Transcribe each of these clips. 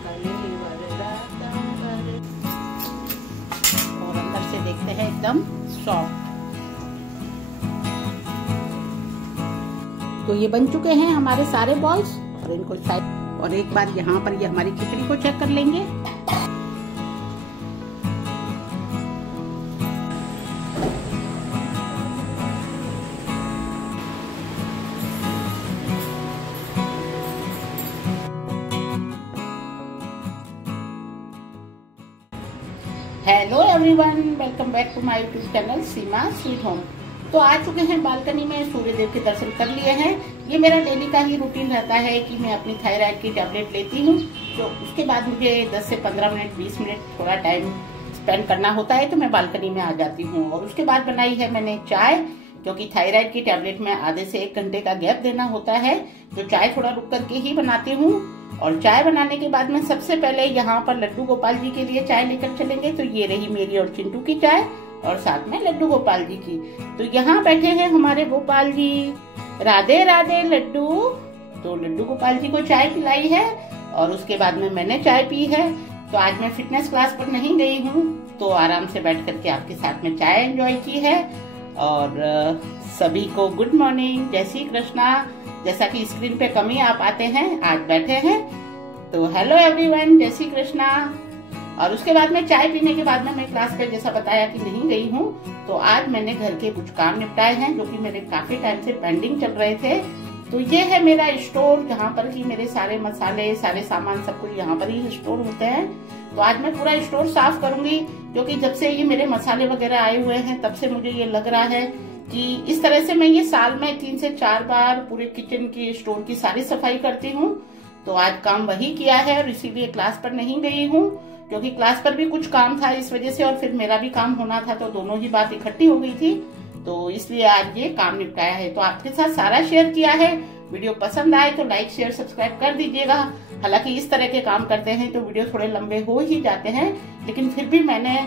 कली वरदाता वर। और अंदर से देखते हैं एकदम सॉफ्ट। तो ये बन चुके हैं हमारे सारे बॉल्स और इनको साइड। और एक बार यहाँ पर ये हमारी खिचड़ी को चेक कर लेंगे। Hello everyone, welcome back to my YouTube channel Seema sweet home. तो आ चुके हैं बालकनी में, सूर्य देव के दर्शन कर लिए हैं। ये मेरा डेली का ही रूटीन रहता है कि मैं अपनी थायराइड की टैबलेट लेती हूँ। तो उसके बाद मुझे 10 से 15 मिनट 20 मिनट थोड़ा टाइम स्पेंड करना होता है, तो मैं बालकनी में आ जाती हूँ। और उसके बाद बनाई है मैंने चाय, क्योंकि थायराइड की टैबलेट में आधे से 1 घंटे का गैप देना होता है। तो चाय थोड़ा रुक करके ही बनाती हूँ। और चाय बनाने के बाद में सबसे पहले यहाँ पर लड्डू गोपाल जी के लिए चाय लेकर चलेंगे। तो ये रही मेरी और चिंटू की चाय, और साथ में लड्डू गोपाल जी की। तो यहाँ बैठे हैं हमारे गोपाल जी। राधे राधे लड्डू। तो लड्डू गोपाल जी को चाय पिलाई है और उसके बाद में मैंने चाय पी है। तो आज मैं फिटनेस क्लास पर नहीं गई हूँ, तो आराम से बैठ करके आपके साथ में चाय एंजॉय की है। और सभी को गुड मॉर्निंग, जय श्री कृष्णा। जैसा कि स्क्रीन पे कम ही आप आते हैं, आज बैठे हैं। तो हेलो एवरीवन, जय श्री कृष्णा। और उसके बाद में चाय पीने के बाद में मैं क्लास पे जैसा बताया कि नहीं गई हूँ। तो आज मैंने घर के कुछ काम निपटाए हैं जो कि मेरे काफी टाइम से पेंडिंग चल रहे थे। तो ये है मेरा स्टोर, जहाँ पर कि मेरे सारे मसाले, सारे सामान, सब कुछ यहाँ पर ही स्टोर होते हैं। तो आज मैं पूरा स्टोर साफ करूंगी, क्योंकि जब से ये मेरे मसाले वगैरह आए हुए हैं तब से मुझे ये लग रहा है कि इस तरह से मैं ये साल में 3 से 4 बार पूरे किचन की, स्टोर की सारी सफाई करती हूँ। तो आज काम वही किया है और इसीलिए क्लास पर नहीं गई हूँ, क्योंकि क्लास पर भी कुछ काम था इस वजह से, और फिर मेरा भी काम होना था। तो दोनों ही बात इकट्ठी हो गई थी, तो इसलिए आज ये काम निपटाया है। तो आपके साथ सारा शेयर किया है। वीडियो पसंद आए तो लाइक शेयर सब्सक्राइब कर दीजिएगा। हालांकि इस तरह के काम करते हैं तो वीडियो थोड़े लंबे हो ही जाते हैं, लेकिन फिर भी मैंने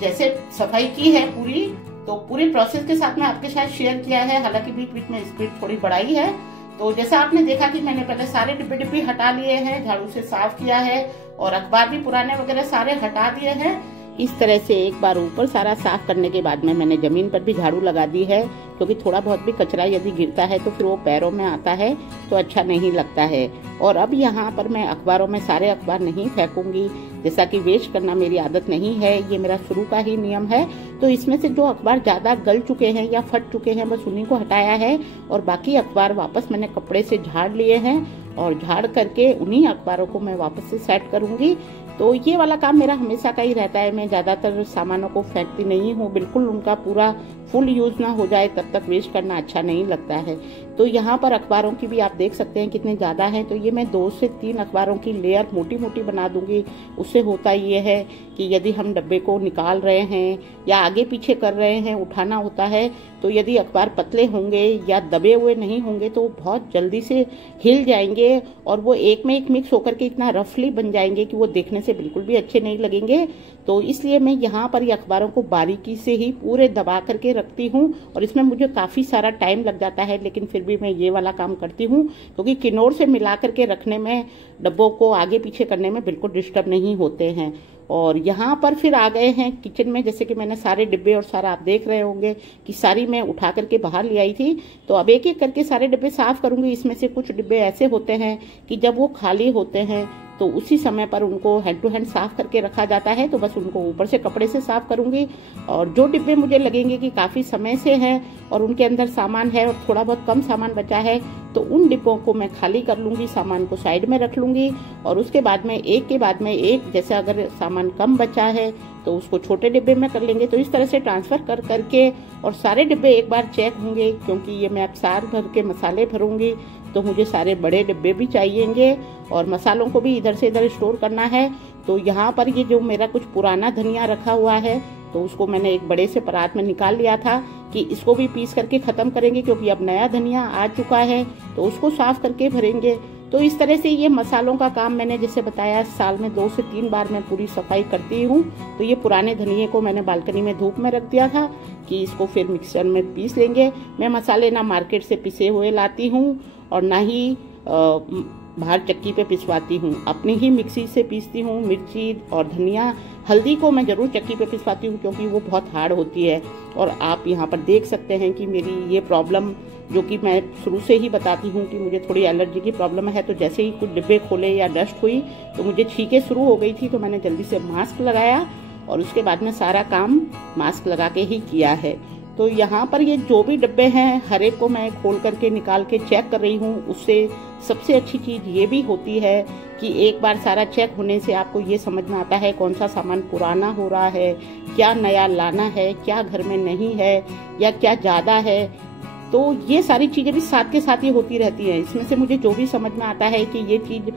जैसे सफाई की है पूरी, तो पूरी प्रोसेस के साथ में आपके साथ शेयर किया है। हालांकि बीच बीच में स्पीड थोड़ी बढ़ाई है। तो जैसा आपने देखा कि मैंने पहले सारे डिब्बे हटा लिए हैं, झाड़ू से साफ किया है, और अखबार भी पुराने वगैरह सारे हटा दिए हैं। इस तरह से एक बार ऊपर सारा साफ करने के बाद में मैंने जमीन पर भी झाड़ू लगा दी है, क्योंकि थोड़ा बहुत भी कचरा यदि गिरता है तो फिर वो पैरों में आता है तो अच्छा नहीं लगता है। और अब यहाँ पर मैं अखबारों में सारे अखबार नहीं फेंकूंगी, जैसा कि वेस्ट करना मेरी आदत नहीं है, ये मेरा शुरू का ही नियम है। तो इसमें से जो अखबार ज्यादा गल चुके हैं या फट चुके हैं, बस उन्हीं को हटाया है, और बाकी अखबार वापस मैंने कपड़े से झाड़ लिए हैं, और झाड़ करके उन्हीं अखबारों को मैं वापस से सेट करूंगी। तो ये वाला काम मेरा हमेशा का ही रहता है। मैं ज्यादातर सामानों को फेंकती नहीं हूँ, बिल्कुल उनका पूरा फुल यूज ना हो जाए तब तक वेस्ट करना अच्छा नहीं लगता है। तो यहाँ पर अखबारों की भी आप देख सकते हैं कितने ज्यादा हैं। तो ये मैं 2 से 3 अखबारों की लेयर मोटी मोटी बना दूंगी। उससे होता ये है कि यदि हम डब्बे को निकाल रहे हैं या आगे पीछे कर रहे हैं, उठाना होता है, तो यदि अखबार पतले होंगे या दबे हुए नहीं होंगे तो बहुत जल्दी से हिल जाएंगे, और वो एक में एक मिक्स होकर के इतना रफली बन जाएंगे कि वो देखने से बिल्कुल भी अच्छे नहीं लगेंगे। तो इसलिए मैं यहाँ पर ये अखबारों को बारीकी से ही पूरे दबा करके रखती हूँ, और इसमें मुझे काफी सारा टाइम लग जाता है, लेकिन फिर भी मैं ये वाला काम करती हूँ, क्योंकि किनोर से मिला करके रखने में, डब्बों को आगे पीछे करने में बिल्कुल डिस्टर्ब नहीं होते हैं। और यहाँ पर फिर आ गए हैं किचन में। जैसे कि मैंने सारे डिब्बे और सारा, आप देख रहे होंगे कि सारी मैं उठा करके बाहर ले आई थी। तो अब एक एक करके सारे डिब्बे साफ करूंगी। इसमें से कुछ डिब्बे ऐसे होते हैं कि जब वो खाली होते हैं तो उसी समय पर उनको हैंड टू हैंड साफ करके रखा जाता है, तो बस उनको ऊपर से कपड़े से साफ करूंगी। और जो डिब्बे मुझे लगेंगे कि काफी समय से हैं और उनके अंदर सामान है और थोड़ा बहुत कम सामान बचा है, तो उन डिब्बों को मैं खाली कर लूंगी, सामान को साइड में रख लूंगी। और उसके बाद में एक के बाद में एक, जैसे अगर सामान कम बचा है तो उसको छोटे डिब्बे में कर लेंगे। तो इस तरह से ट्रांसफर कर करके, और सारे डिब्बे एक बार चेक होंगे, क्योंकि ये मैं अब साल भर के मसाले भरूंगी तो मुझे सारे बड़े डिब्बे भी चाहिएंगे, और मसालों को भी इधर से इधर स्टोर करना है। तो यहाँ पर ये जो मेरा कुछ पुराना धनिया रखा हुआ है, तो उसको मैंने एक बड़े से परात में निकाल लिया था कि इसको भी पीस करके खत्म करेंगे, क्योंकि अब नया धनिया आ चुका है, तो उसको साफ करके भरेंगे। तो इस तरह से ये मसालों का काम मैंने जैसे बताया, साल में 2 से 3 बार मैं पूरी सफाई करती हूँ। तो ये पुराने धनिये को मैंने बालकनी में धूप में रख दिया था कि इसको फिर मिक्सर में पीस लेंगे। मैं मसाले ना मार्केट से पिसे हुए लाती हूँ और ना ही बाहर चक्की पे पिसवाती हूँ, अपनी ही मिक्सी से पीसती हूँ। मिर्ची और धनिया, हल्दी को मैं ज़रूर चक्की पे पिसवाती हूँ क्योंकि वो बहुत हार्ड होती है। और आप यहाँ पर देख सकते हैं कि मेरी ये प्रॉब्लम, जो कि मैं शुरू से ही बताती हूँ कि मुझे थोड़ी एलर्जी की प्रॉब्लम है, तो जैसे ही कुछ डिब्बे खोले या डस्ट हुई तो मुझे छींकें शुरू हो गई थी। तो मैंने जल्दी से मास्क लगाया और उसके बाद में सारा काम मास्क लगा के ही किया है। तो यहाँ पर ये जो भी डिब्बे हैं हर एक को मैं खोल करके निकाल के चेक कर रही हूँ। उससे सबसे अच्छी चीज़ ये भी होती है कि एक बार सारा चेक होने से आपको ये समझ में आता है कौन सा सामान पुराना हो रहा है, क्या नया लाना है, क्या घर में नहीं है या क्या ज़्यादा है। तो ये सारी चीज़ें भी साथ के साथ ही होती रहती हैं। इसमें से मुझे जो भी समझ में आता है कि ये चीज़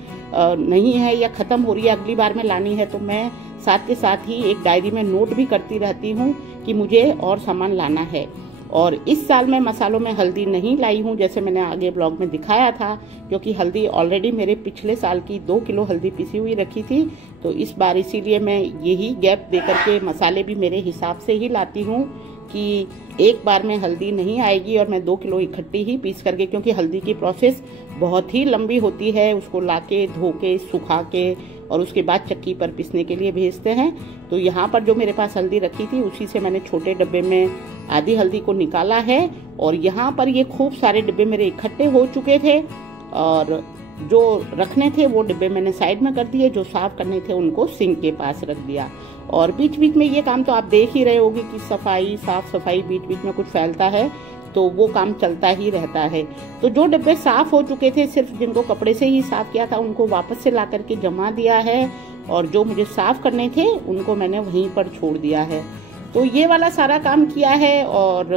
नहीं है या ख़त्म हो रही है, अगली बार में लानी है, तो मैं साथ के साथ ही एक डायरी में नोट भी करती रहती हूँ कि मुझे और सामान लाना है। और इस साल मैं मसालों में हल्दी नहीं लाई हूँ, जैसे मैंने आगे ब्लॉग में दिखाया था, क्योंकि हल्दी ऑलरेडी मेरे पिछले साल की 2 किलो हल्दी पिसी हुई रखी थी। तो इस बार इसीलिए मैं यही गैप दे करके मसाले भी मेरे हिसाब से ही लाती हूँ कि एक बार में हल्दी नहीं आएगी और मैं 2 किलो इकट्ठी ही पीस करके, क्योंकि हल्दी की प्रोसेस बहुत ही लंबी होती है। उसको लाके धो के सुखा के और उसके बाद चक्की पर पीसने के लिए भेजते हैं। तो यहाँ पर जो मेरे पास हल्दी रखी थी उसी से मैंने छोटे डब्बे में आधी हल्दी को निकाला है। और यहाँ पर ये खूब सारे डिब्बे मेरे इकट्ठे हो चुके थे और जो रखने थे वो डिब्बे मैंने साइड में कर दिए, जो साफ करने थे उनको सिंक के पास रख दिया। और बीच बीच में ये काम तो आप देख ही रहे होंगे कि सफाई, साफ सफाई बीच बीच में कुछ फैलता है तो वो काम चलता ही रहता है। तो जो डिब्बे साफ हो चुके थे, सिर्फ जिनको कपड़े से ही साफ किया था, उनको वापस से ला करके जमा दिया है। और जो मुझे साफ करने थे उनको मैंने वहीं पर छोड़ दिया है। तो ये वाला सारा काम किया है। और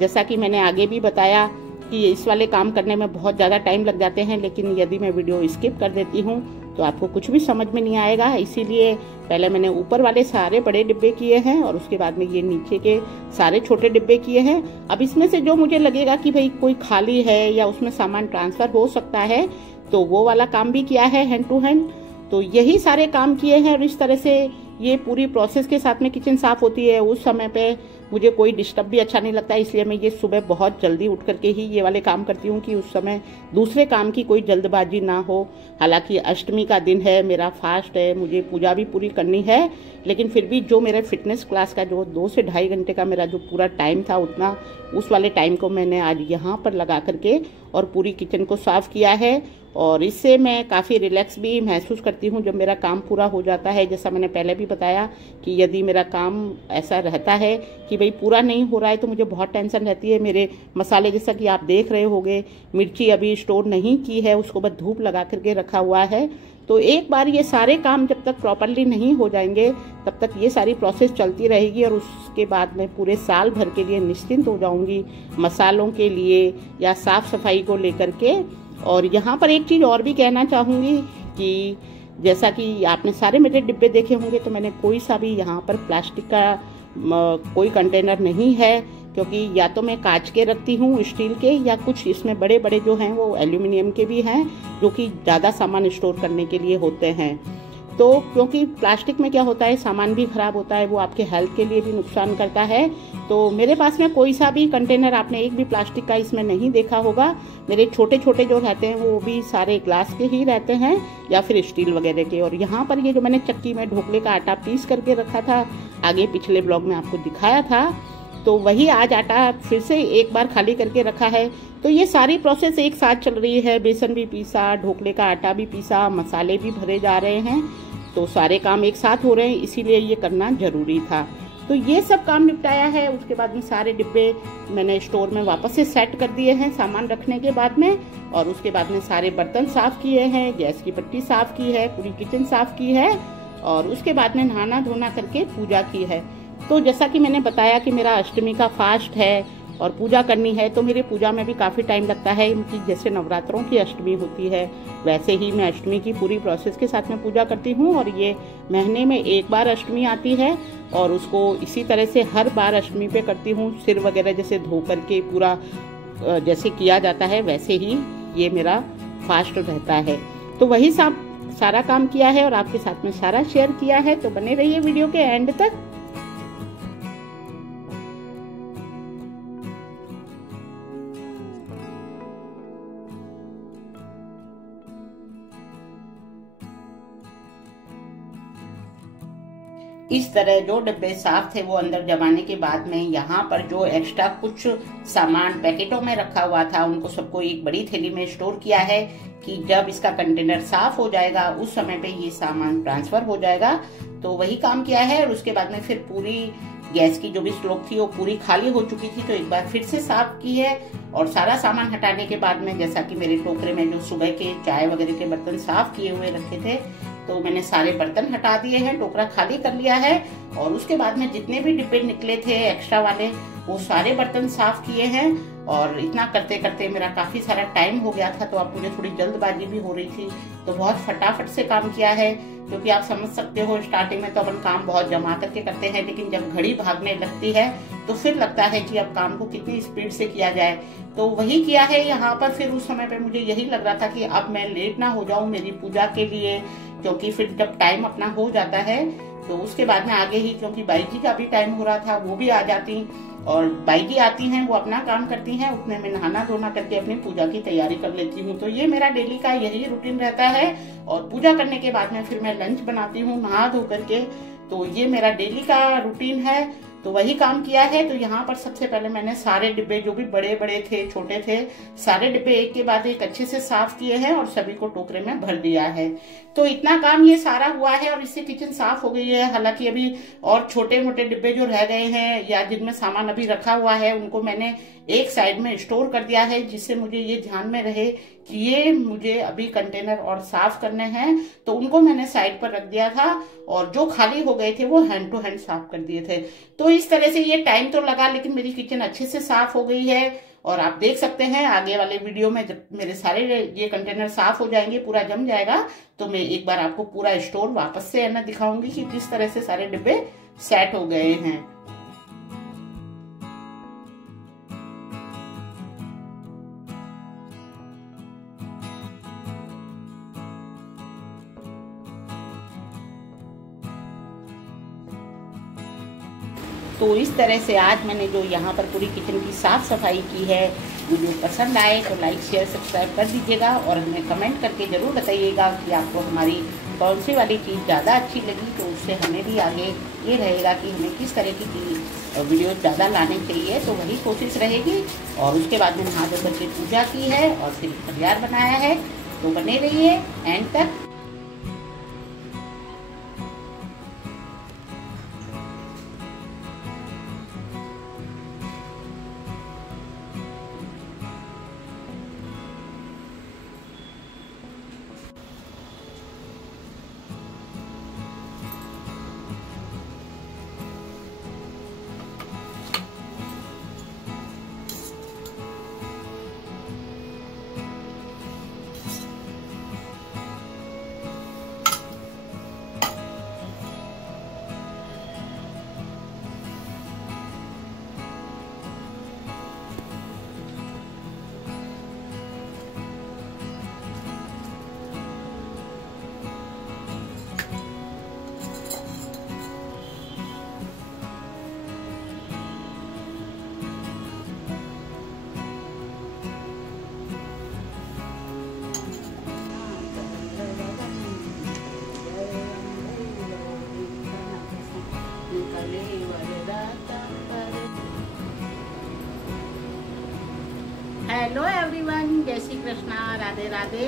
जैसा कि मैंने आगे भी बताया कि इस वाले काम करने में बहुत ज़्यादा टाइम लग जाते हैं, लेकिन यदि मैं वीडियो स्किप कर देती हूँ तो आपको कुछ भी समझ में नहीं आएगा। इसीलिए पहले मैंने ऊपर वाले सारे बड़े डिब्बे किए हैं और उसके बाद में ये नीचे के सारे छोटे डिब्बे किए हैं। अब इसमें से जो मुझे लगेगा कि भाई कोई खाली है या उसमें सामान ट्रांसफर हो सकता है, तो वो वाला काम भी किया है हैंड टू हैंड। तो यही सारे काम किए हैं और इस तरह से ये पूरी प्रोसेस के साथ में किचन साफ होती है। उस समय पे मुझे कोई डिस्टर्ब भी अच्छा नहीं लगता, इसलिए मैं ये सुबह बहुत जल्दी उठ करके ही ये वाले काम करती हूँ कि उस समय दूसरे काम की कोई जल्दबाजी ना हो। हालांकि अष्टमी का दिन है, मेरा फास्ट है, मुझे पूजा भी पूरी करनी है, लेकिन फिर भी जो मेरे फिटनेस क्लास का जो 2 से ढाई घंटे का मेरा जो पूरा टाइम था, उतना उस वाले टाइम को मैंने आज यहाँ पर लगा करके और पूरी किचन को साफ किया है। और इससे मैं काफ़ी रिलैक्स भी महसूस करती हूँ जब मेरा काम पूरा हो जाता है। जैसा मैंने पहले भी बताया कि यदि मेरा काम ऐसा रहता है कि भाई पूरा नहीं हो रहा है तो मुझे बहुत टेंशन रहती है। मेरे मसाले, जैसा कि आप देख रहे होंगे, मिर्ची अभी स्टोर नहीं की है, उसको बस धूप लगा करके रखा हुआ है। तो एक बार ये सारे काम जब तक प्रॉपरली नहीं हो जाएंगे तब तक ये सारी प्रोसेस चलती रहेगी और उसके बाद मैं पूरे साल भर के लिए निश्चिंत हो जाऊंगी मसालों के लिए या साफ सफाई को लेकर के। और यहाँ पर एक चीज़ और भी कहना चाहूँगी कि जैसा कि आपने सारे मेरे डिब्बे देखे होंगे, तो मैंने कोई सा भी यहाँ पर प्लास्टिक का कोई कंटेनर नहीं है, क्योंकि या तो मैं कांच के रखती हूँ स्टील के, या कुछ इसमें बड़े बड़े जो हैं वो एल्यूमिनियम के भी हैं, जो कि ज़्यादा सामान स्टोर करने के लिए होते हैं। तो क्योंकि प्लास्टिक में क्या होता है, सामान भी खराब होता है, वो आपके हेल्थ के लिए भी नुकसान करता है। तो मेरे पास में कोई सा भी कंटेनर, आपने एक भी प्लास्टिक का इसमें नहीं देखा होगा। मेरे छोटे छोटे जो रहते हैं वो भी सारे ग्लास के ही रहते हैं या फिर स्टील वगैरह के। और यहाँ पर ये जो मैंने चक्की में ढोकले का आटा पीस करके रखा था, आगे पिछले ब्लॉग में आपको दिखाया था, तो वही आज आटा फिर से एक बार खाली करके रखा है। तो ये सारी प्रोसेस एक साथ चल रही है। बेसन भी पीसा, ढोकले का आटा भी पीसा, मसाले भी भरे जा रहे हैं, तो सारे काम एक साथ हो रहे हैं, इसीलिए ये करना जरूरी था। तो ये सब काम निपटाया है। उसके बाद में सारे डिब्बे मैंने स्टोर में वापस से सेट कर दिए हैं सामान रखने के बाद में। और उसके बाद में सारे बर्तन साफ किए हैं, गैस की पट्टी साफ की है, पूरी किचन साफ की है और उसके बाद में नहाना धोना करके पूजा की है। तो जैसा कि मैंने बताया कि मेरा अष्टमी का फास्ट है और पूजा करनी है, तो मेरी पूजा में भी काफ़ी टाइम लगता है। कि जैसे नवरात्रों की अष्टमी होती है, वैसे ही मैं अष्टमी की पूरी प्रोसेस के साथ में पूजा करती हूँ। और ये महीने में एक बार अष्टमी आती है और उसको इसी तरह से हर बार अष्टमी पे करती हूँ। सिर वगैरह जैसे धो करके पूरा जैसे किया जाता है, वैसे ही ये मेरा फास्ट रहता है। तो वही सारा काम किया है और आपके साथ में सारा शेयर किया है। तो बने रहिए वीडियो के एंड तक। इस तरह जो डिब्बे साफ थे वो अंदर जमाने के बाद में यहाँ पर जो एक्स्ट्रा कुछ सामान पैकेटों में रखा हुआ था उनको सबको एक बड़ी थैली में स्टोर किया है कि जब इसका कंटेनर साफ हो जाएगा उस समय पे ये सामान ट्रांसफर हो जाएगा। तो वही काम किया है और उसके बाद में फिर पूरी गैस की जो भी स्टोव थी वो पूरी खाली हो चुकी थी, तो एक बार फिर से साफ की है। और सारा सामान हटाने के बाद में जैसा कि मेरे टोकरे में जो सुबह के चाय वगैरह के बर्तन साफ किए हुए रखे थे तो मैंने सारे बर्तन हटा दिए हैं, टोकरा खाली कर लिया है। और उसके बाद में जितने भी डिब्बे निकले थे एक्स्ट्रा वाले वो सारे बर्तन साफ किए हैं। और इतना करते करते मेरा काफी सारा टाइम हो गया था, तो अब मुझे थोड़ी जल्दबाजी भी हो रही थी, तो बहुत फटाफट से काम किया है। क्योंकि आप समझ सकते हो स्टार्टिंग में तो अपन काम बहुत जमा करके करते हैं, लेकिन जब घड़ी भागने लगती है तो फिर लगता है कि अब काम को कितनी स्पीड से किया जाए। तो वही किया है यहाँ पर। फिर उस समय पे मुझे यही लग रहा था कि अब मैं लेट ना हो जाऊं मेरी पूजा के लिए, क्योंकि फिर जब टाइम अपना हो जाता है तो उसके बाद में आगे ही, क्योंकि बाई जी का भी टाइम हो रहा था, वो भी आ जाती और बाई जी आती हैं, वो अपना काम करती हैं, उतने में नहाना धोना करके अपनी पूजा की तैयारी कर लेती हूँ। तो ये मेरा डेली का यही रूटीन रहता है। और पूजा करने के बाद में फिर मैं लंच बनाती हूँ नहा धो करके। तो ये मेरा डेली का रूटीन है, तो वही काम किया है। तो यहाँ पर सबसे पहले मैंने सारे डिब्बे जो भी बड़े बड़े थे छोटे थे सारे डिब्बे एक के बाद एक अच्छे से साफ किए हैं और सभी को टोकरे में भर दिया है। तो इतना काम ये सारा हुआ है और इससे किचन साफ हो गई है। हालांकि अभी और छोटे मोटे डिब्बे जो रह गए हैं या जिनमें सामान अभी रखा हुआ है उनको मैंने एक साइड में स्टोर कर दिया है, जिससे मुझे ये ध्यान में रहे कि ये मुझे अभी कंटेनर और साफ करने हैं, तो उनको मैंने साइड पर रख दिया था। और जो खाली हो गए थे वो हैंड टू हैंड साफ कर दिए थे। तो इस तरह से ये टाइम तो लगा, लेकिन मेरी किचन अच्छे से साफ हो गई है। और आप देख सकते हैं आगे वाले वीडियो में जब मेरे सारे ये कंटेनर साफ हो जाएंगे, पूरा जम जाएगा, तो मैं एक बार आपको पूरा स्टोर वापस से है दिखाऊंगी कि किस तरह से सारे डिब्बे सेट हो गए हैं। तो इस तरह से आज मैंने जो यहाँ पर पूरी किचन की साफ सफाई की है, वीडियो पसंद आए तो लाइक शेयर सब्सक्राइब कर दीजिएगा और हमें कमेंट करके ज़रूर बताइएगा कि आपको हमारी कौन सी वाली चीज़ ज़्यादा अच्छी लगी। तो उससे हमें भी आगे ये रहेगा कि हमें किस तरह की वीडियो ज़्यादा लाने चाहिए, तो वही कोशिश रहेगी। और उसके बाद में नहा धो करके पूजा की है और फिर फरियार बनाया है, तो बने रहिए एंड तक। हेलो एवरीवन, जय श्री कृष्णा, राधे राधे,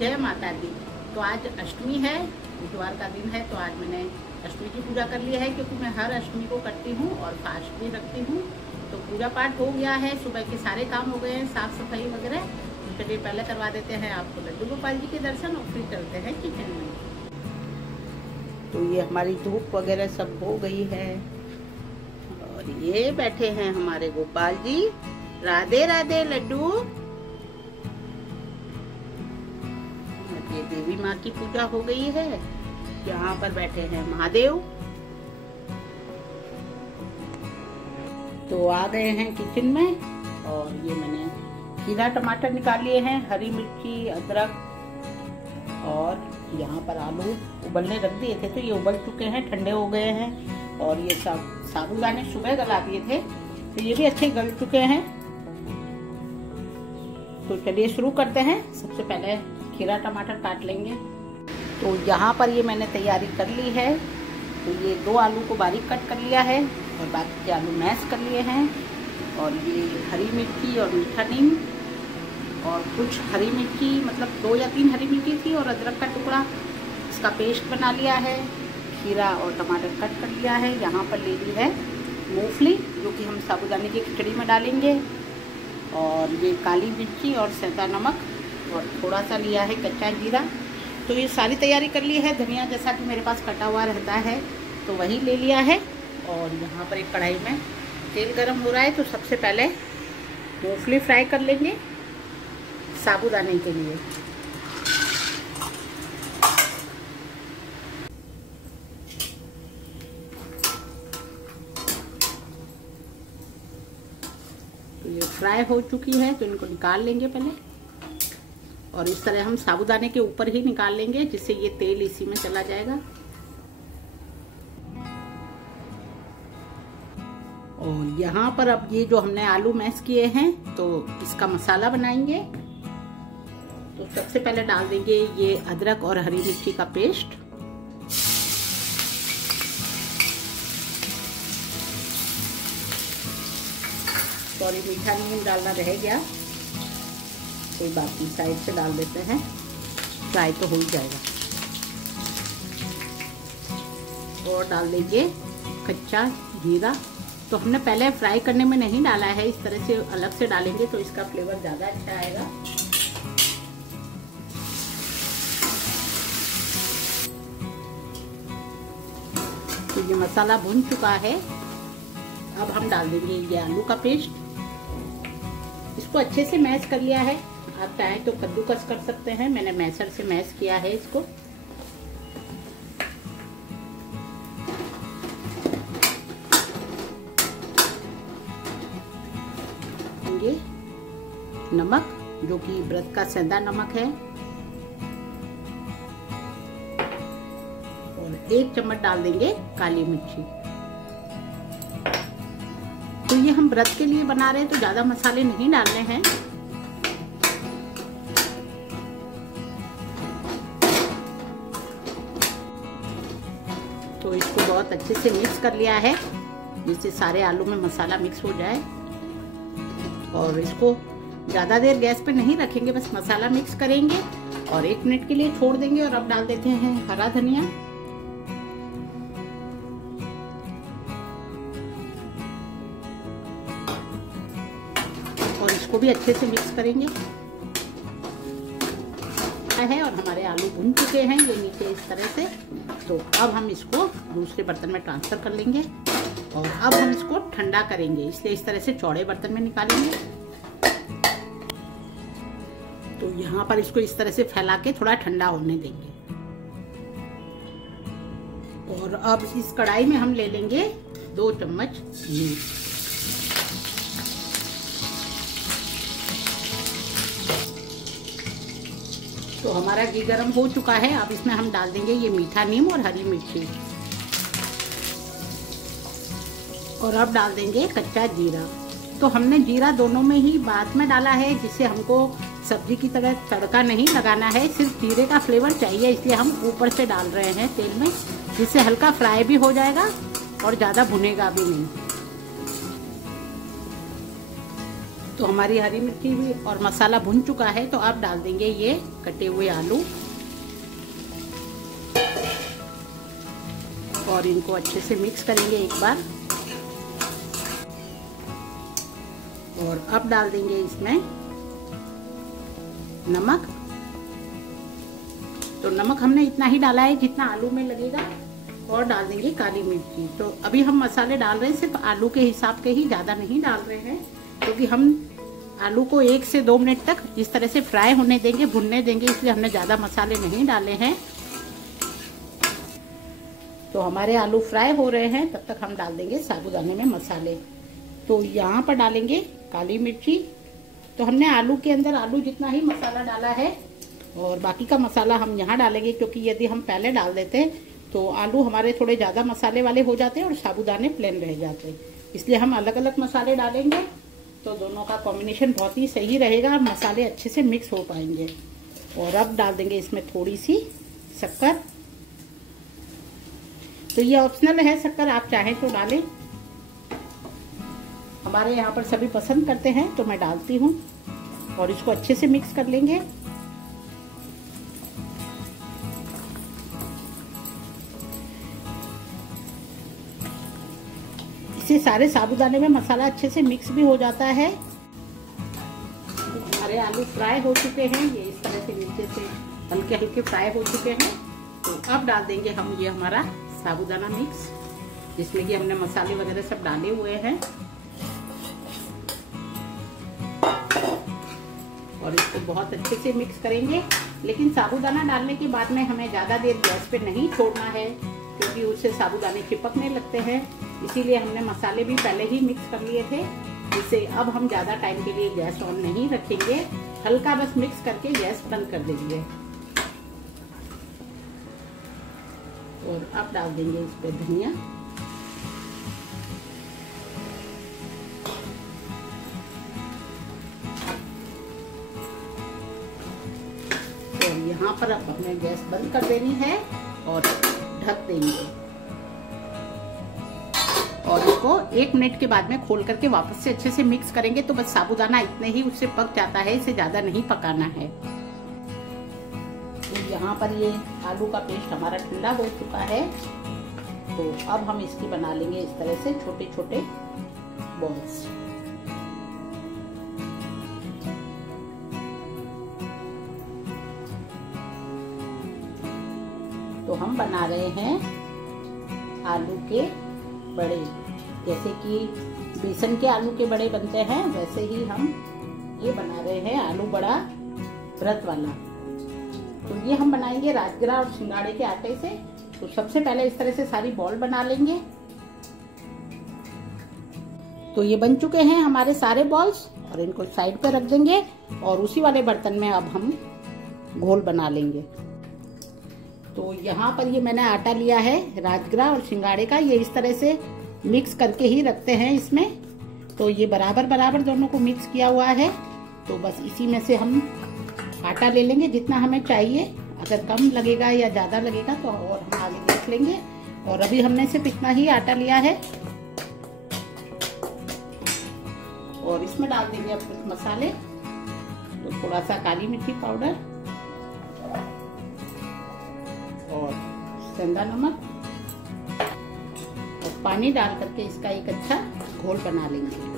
जय माता दी। तो आज अष्टमी है, बुधवार का दिन है, तो आज मैंने अष्टमी की पूजा कर लिया है, क्योंकि मैं हर अष्टमी को करती हूँ और फास्ट भी रखती हूँ। तो पूजा पाठ हो गया है, सुबह के सारे काम हो गए हैं, साफ सफाई वगैरह। तो चलिए पहले करवा देते हैं आपको लड्डू गोपाल जी के दर्शन और फिर चलते हैं किचन में। तो ये हमारी धूप वगैरह सब हो गई है और ये बैठे हैं हमारे गोपाल जी। राधे राधे लड्डू। ये देवी माँ की पूजा हो गई है, यहाँ पर बैठे हैं महादेव। तो आ गए हैं किचन में और ये मैंने खीरा टमाटर निकाल लिए हैं, हरी मिर्ची, अदरक, और यहाँ पर आलू उबलने रख दिए थे, तो ये उबल चुके हैं, ठंडे हो गए हैं। और ये सब साबुदाने सुबह गला दिए थे, तो ये भी अच्छे गल चुके हैं। तो चलिए शुरू करते हैं। सबसे पहले खीरा टमाटर काट लेंगे। तो यहाँ पर ये मैंने तैयारी कर ली है। तो ये 2 आलू को बारीक कट कर लिया है और बाकी के आलू मैश कर लिए हैं। और ये हरी मिर्ची और मीठा नीम और कुछ हरी मिर्ची, मतलब 2 या 3 हरी मिर्ची थी, और अदरक का टुकड़ा, इसका पेस्ट बना लिया है। खीरा और टमाटर कट कर लिया है। यहाँ पर ले ली है मूंगफली, जो कि हम साबूदाने की खिचड़ी में डालेंगे। और ये काली मिर्ची और सेंधा नमक, और थोड़ा सा लिया है कच्चा जीरा। तो ये सारी तैयारी कर ली है। धनिया जैसा कि मेरे पास कटा हुआ रहता है तो वही ले लिया है। और यहाँ पर एक कढ़ाई में तेल गरम हो रहा है, तो सबसे पहले मूंगफली फ्राई कर लेंगे साबूदाने के लिए। तो ये फ्राई हो चुकी है, तो इनको निकाल लेंगे पहले। और इस तरह हम साबूदाने के ऊपर ही निकाल लेंगे, जिससे ये तेल इसी में चला जाएगा। और यहाँ पर अब ये जो हमने आलू मैश किए हैं, तो इसका मसाला बनाएंगे। तो सबसे पहले डाल देंगे ये अदरक और हरी मिर्ची का पेस्ट। सॉरी, मीठा नीम डालना रह गया, कोई बात नहीं, साइड से डाल देते हैं, फ्राई तो हो ही जाएगा। और डाल देंगे कच्चा जीरा। तो हमने पहले फ्राई करने में नहीं डाला है, इस तरह से अलग से डालेंगे तो इसका फ्लेवर ज़्यादा अच्छा आएगा। तो ये मसाला भुन चुका है। अब हम डाल देंगे ये आलू का पेस्ट। इसको अच्छे से मैश कर लिया है। आप चाहें तो कद्दूकस कर सकते हैं, मैंने मैशर से मैश किया है इसको। ये नमक, जो कि व्रत का सेंधा नमक है, और 1 चम्मच डाल देंगे काली मिर्ची। तो ये हम व्रत के लिए बना रहे हैं, तो ज्यादा मसाले नहीं डालने हैं। तो इसको बहुत अच्छे से मिक्स कर लिया है, जिससे सारे आलू में मसाला मिक्स हो जाए। और इसको ज़्यादा देर गैस पे नहीं रखेंगे, बस मसाला मिक्स करेंगे और 1 मिनट के लिए छोड़ देंगे। और अब डाल देते हैं हरा धनिया। और इसको भी अच्छे से मिक्स करेंगे है। और हमारे आलू भुन चुके हैं ये नीचे इस तरह से। तो अब हम इसको दूसरे बर्तन में ट्रांसफर कर लेंगे। और अब हम इसको ठंडा करेंगे, इसलिए इस तरह से चौड़े बर्तन में निकालेंगे। तो यहाँ पर इसको इस तरह से फैला के थोड़ा ठंडा होने देंगे। और अब इस कढ़ाई में हम ले लेंगे 2 चम्मच घी। तो हमारा घी गरम हो चुका है। अब इसमें हम डाल देंगे ये मीठा नीम और हरी मिर्ची। और अब डाल देंगे कच्चा जीरा। तो हमने जीरा दोनों में ही बाद में डाला है, जिससे हमको सब्जी की तरह तड़का नहीं लगाना है, सिर्फ जीरे का फ्लेवर चाहिए, इसलिए हम ऊपर से डाल रहे हैं तेल में, जिससे हल्का फ्राई भी हो जाएगा और ज़्यादा भुनेगा भी नहीं। तो हमारी हरी मिर्ची भी और मसाला भुन चुका है। तो अब डाल देंगे ये कटे हुए आलू और इनको अच्छे से मिक्स करेंगे एक बार। और अब डाल देंगे इसमें नमक। तो नमक हमने इतना ही डाला है जितना आलू में लगेगा। और डाल देंगे काली मिर्ची। तो अभी हम मसाले डाल रहे हैं सिर्फ आलू के हिसाब के ही, ज़्यादा नहीं डाल रहे हैं, क्योंकि हम आलू को 1 से 2 मिनट तक इस तरह से फ्राई होने देंगे, भुनने देंगे, इसलिए हमने ज़्यादा मसाले नहीं डाले हैं। तो हमारे आलू फ्राई हो रहे हैं, तब तक हम डाल देंगे साबूदाने में मसाले। तो यहाँ पर डालेंगे काली मिर्ची। तो हमने आलू के अंदर आलू जितना ही मसाला डाला है, और बाकी का मसाला हम यहाँ डालेंगे, क्योंकि यदि हम पहले डाल देते तो आलू हमारे थोड़े ज़्यादा मसाले वाले हो जाते हैं और साबूदाने प्लेन रह जाते हैं। इसलिए हम अलग अलग मसाले डालेंगे, तो दोनों का कॉम्बिनेशन बहुत ही सही रहेगा और मसाले अच्छे से मिक्स हो पाएंगे। और अब डाल देंगे इसमें थोड़ी सी शक्कर। तो ये ऑप्शनल है, शक्कर आप चाहें तो डालें। हमारे यहाँ पर सभी पसंद करते हैं तो मैं डालती हूँ और इसको अच्छे से मिक्स कर लेंगे। इससे सारे साबूदाने में मसाला अच्छे से मिक्स भी हो जाता है। हमारे आलू फ्राई हो चुके हैं, ये इस तरह से नीचे से हल्के हल्के फ्राई हो चुके हैं। तो अब डाल देंगे हम ये हमारा साबूदाना मिक्स, जिसमें कि हमने मसाले वगैरह सब डाले हुए हैं। और इसको बहुत अच्छे से मिक्स करेंगे। लेकिन साबूदाना डालने के बाद में हमें ज़्यादा देर गैस पे नहीं छोड़ना है, क्योंकि उससे साबूदाने चिपकने लगते हैं। इसीलिए हमने मसाले भी पहले ही मिक्स कर लिए थे। इसे अब हम ज़्यादा टाइम के लिए गैस ऑन नहीं रखेंगे, हल्का बस मिक्स करके गैस बंद कर देंगे। और अब डाल देंगे इस पे धनिया। और यहाँ पर अब हमें गैस बंद कर देनी है और ढक देंगे। और इसको 1 मिनट के बाद में खोल करके वापस से अच्छे से मिक्स करेंगे। तो बस साबूदाना इतने ही उससे पक जाता है, इसे ज्यादा नहीं पकाना है। तो यहाँ पर ये आलू का पेस्ट हमारा ठंडा हो चुका है। तो अब हम इसकी बना लेंगे इस तरह से छोटे छोटे बॉल्स। तो हम बना रहे हैं आलू के बड़े, जैसे कि बेसन के आलू के बड़े बनते हैं, वैसे ही हम ये बना रहे हैं आलू बड़ा व्रत वाला। तो ये हम बनाएंगे राजगिरा और सिंगाड़े के आटे से। तो सबसे पहले इस तरह से सारी बॉल बना लेंगे। तो ये बन चुके हैं हमारे सारे बॉल्स और इनको साइड पे रख देंगे। और उसी वाले बर्तन में अब हम घोल बना लेंगे। तो यहाँ पर ये मैंने आटा लिया है राजगिरा और सिंगाड़े का, ये इस तरह से मिक्स करके ही रखते हैं इसमें। तो ये बराबर बराबर दोनों को मिक्स किया हुआ है। तो बस इसी में से हम आटा ले लेंगे जितना हमें चाहिए। अगर कम लगेगा या ज्यादा लगेगा तो और हम आगे देख लेंगे। और अभी हमने सिर्फ इतना ही आटा लिया है। और इसमें डाल देंगे अब कुछ मसाले। तो थोड़ा सा काली मिर्ची पाउडर और सेंधा नमक और पानी डाल करके इसका एक अच्छा घोल बना लेंगे।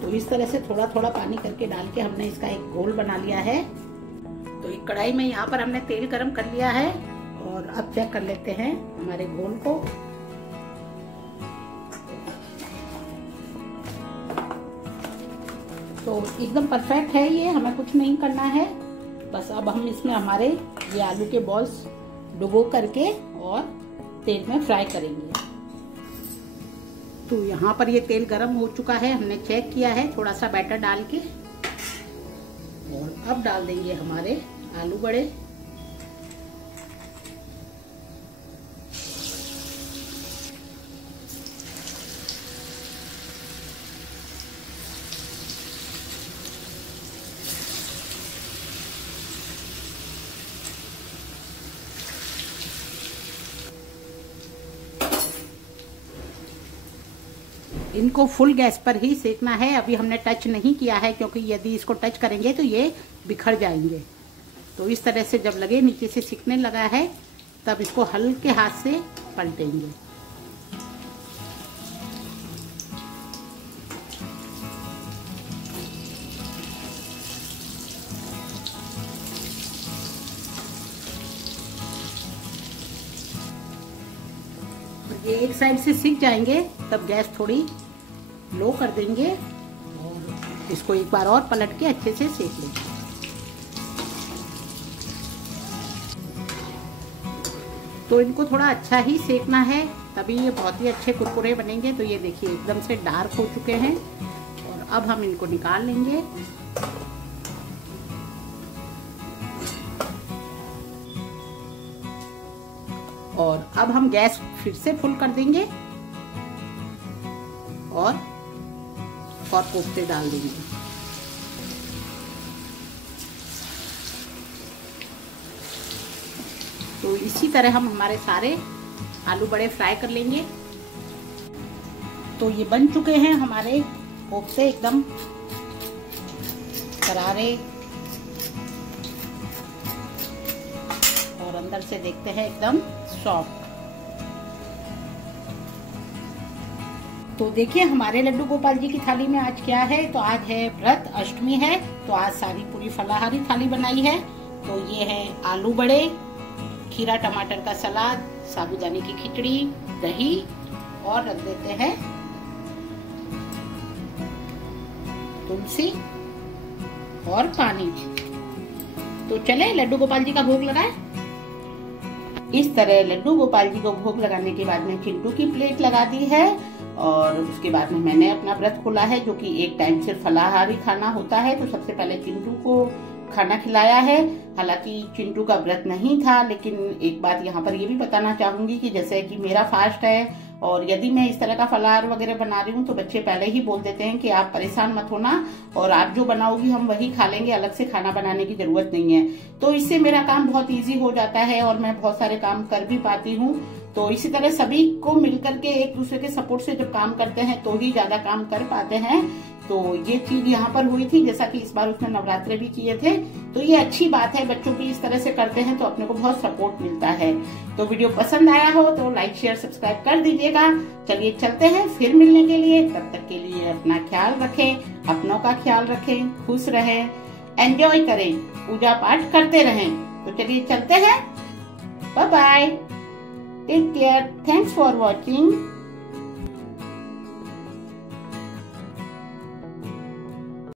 तो इस तरह से थोड़ा थोड़ा पानी करके डाल के हमने इसका एक घोल बना लिया है। तो एक कढ़ाई में यहाँ पर हमने तेल गरम कर लिया है और अब चेक कर लेते हैं हमारे घोल को। तो एकदम परफेक्ट है ये, हमें कुछ नहीं करना है। बस अब हम इसमें हमारे ये आलू के बॉल्स डुबो करके और तेल में फ्राई करेंगे। तो यहाँ पर ये तेल गरम हो चुका है, हमने चेक किया है थोड़ा सा बैटर डाल के। और अब डाल देंगे हमारे आलू बड़े। इनको फुल गैस पर ही सेकना है। अभी हमने टच नहीं किया है, क्योंकि यदि इसको टच करेंगे तो ये बिखर जाएंगे। तो इस तरह से जब लगे नीचे से सिकने लगा है, तब इसको हल्के हाथ से पलटेंगे। ये एक साइड से सिक जाएंगे, तब गैस थोड़ी लो कर देंगे और इसको एक बार और पलट के अच्छे से सेक लेंगे। तो इनको थोड़ा अच्छा ही सेकना है, तभी ये बहुत ही अच्छे कुरकुरे बनेंगे। तो ये देखिए एकदम से डार्क हो चुके हैं और अब हम इनको निकाल लेंगे। और अब हम गैस फिर से फुल कर देंगे और कोफ्ते डाल देंगे। तो इसी तरह हम हमारे सारे आलू बड़े फ्राई कर लेंगे। तो ये बन चुके हैं हमारे कोफ्ते एकदम करारे, और अंदर से देखते हैं एकदम सॉफ्ट। तो देखिए हमारे लड्डू गोपाल जी की थाली में आज क्या है। तो आज है व्रत, अष्टमी है, तो आज सारी पूरी फलाहारी थाली बनाई है। तो ये है आलू बड़े, खीरा टमाटर का सलाद, साबूदाने की खिचड़ी, दही, और रख देते हैं तुलसी और पानी। तो चले लड्डू गोपाल जी का भोग लगाए। इस तरह लड्डू गोपाल जी को भोग लगाने के बाद में चिंटू की प्लेट लगा दी है, और उसके बाद में मैंने अपना व्रत खोला है, जो कि एक टाइम सिर्फ फलाहारी खाना होता है। तो सबसे पहले चिंटू को खाना खिलाया है। हालांकि चिंटू का व्रत नहीं था, लेकिन एक बात यहाँ पर ये भी बताना चाहूंगी कि जैसे कि मेरा फास्ट है, और यदि मैं इस तरह का फलाहार वगैरह बना रही हूँ तो बच्चे पहले ही बोल देते हैं कि आप परेशान मत होना, और आप जो बनाओगी हम वही खा लेंगे, अलग से खाना बनाने की जरूरत नहीं है। तो इससे मेरा काम बहुत इजी हो जाता है और मैं बहुत सारे काम कर भी पाती हूँ। तो इसी तरह सभी को मिलकर के एक दूसरे के सपोर्ट से जब काम करते हैं तो ही ज्यादा काम कर पाते हैं। तो ये चीज यहाँ पर हुई थी, जैसा कि इस बार उसने नवरात्रे भी किए थे। तो ये अच्छी बात है, बच्चों की इस तरह से करते हैं तो अपने को बहुत सपोर्ट मिलता है। तो वीडियो पसंद आया हो तो लाइक शेयर सब्सक्राइब कर दीजिएगा। चलिए चलते हैं फिर मिलने के लिए। तब तक के लिए अपना ख्याल रखें, अपनों का ख्याल रखें, खुश रहें, एंजॉय करें, पूजा पाठ करते रहें। तो चलिए चलते हैं, bye bye, take care, thanks for watching.